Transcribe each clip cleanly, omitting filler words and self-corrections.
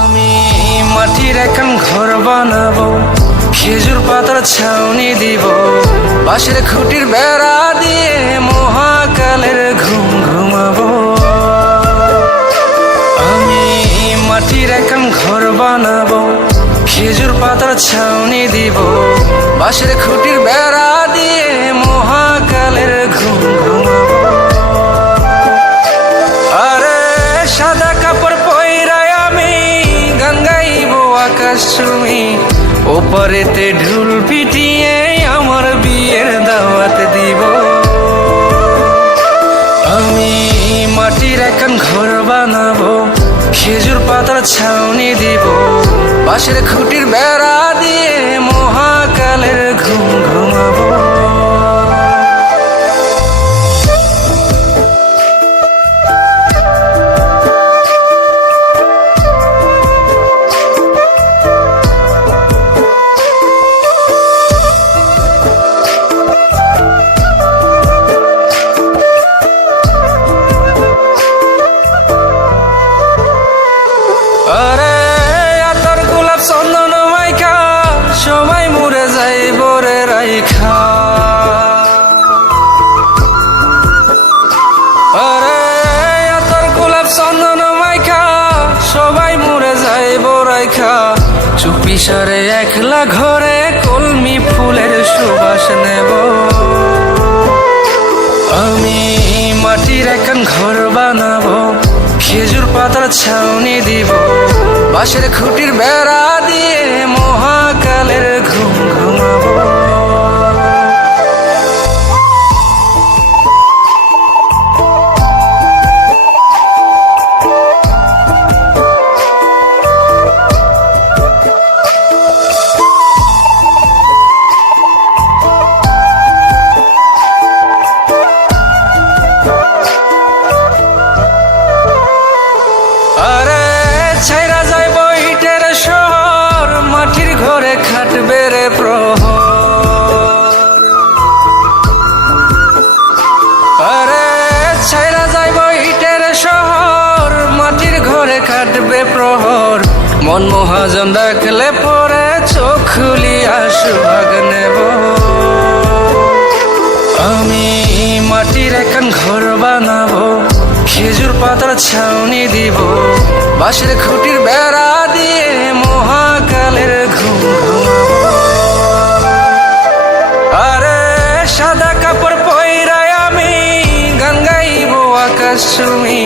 আমি মাটির এখন ঘর বানাবো, খেজুর পাতার ছাউনি দিব, বাঁশের খুঁটির বেড়া দিয়ে মহাকালের ঘুম ঘুমাবো। আমি মাটির এখন ঘর বানাবো, খেজুর পাতার ছাউনি দিব, বাঁশের খুঁটির বেড়া দিয়ে মহাকালের ঘুম ঘুমাবো। আরে সাদা কাপড় পয়রায় আমি গান গাইবো আকাশ চুমি, ওপারেতে ঢুল পিটিয়ে আমার বিয়ের দাওয়াত দিব। আমি মাটির এখন ঘর বানাবো, খেজুর পাতার ছাউনি দিব, বাঁশের খুঁটির বেড়া দিয়ে মহাকালের ঘুম ঘুমাবো। আরে আতর গোলাপ চন্দন মাইখা সময় মরে যাইব রে রাইখা। আরে আতর গোলাপ চন্দন মাইখা সবাই মরে যাইব রাইখা, চুপি সারে একলা ঘরে কলমি ফুলের সুবাস নেব। আমি মাটির এখন ঘর বানাবো, খেজুর পাতার ছাউনি দিব, বাঁশের খুঁটির বেড়া দিয়ে মহাকালের ঘুম ঘুমাবো। আরে ছাইরা যাইব ইটের শহর, মাটির ঘরে খাটবে রে প্রহর। আরে ছাইরা যাইব ইটের শহর, মাটির ঘরে খাটবে প্রহর, মন মহাজন ডাকলে পরে চোখ খুলিয়া সুভাগ নেব। আমি মাটির এখন ঘর বানাবো, খেজুর পাতার ছাউনি দিব, বাঁশের খুঁটির বেড়া দিয়ে মহাকালের ঘুম ঘুমাবো। আরে সাদা কাপড় পয়রায় আমি গান গাইবো আকাশ চুমি,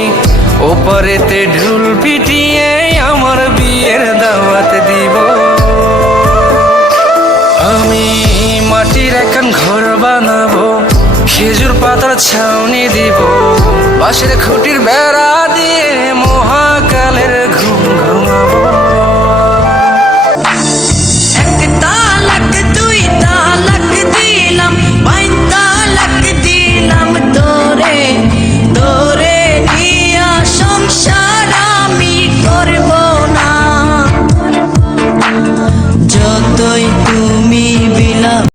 ওপারেতে ঢুল পিটিয়ে আমার বিয়ের দাওয়াত দিব। আমি মাটির এখন ঘর বানাবো, খেজুর পাতার ছাউনি দিব, বাঁশের খুঁটির বেড়া দিয়ে মহাকালের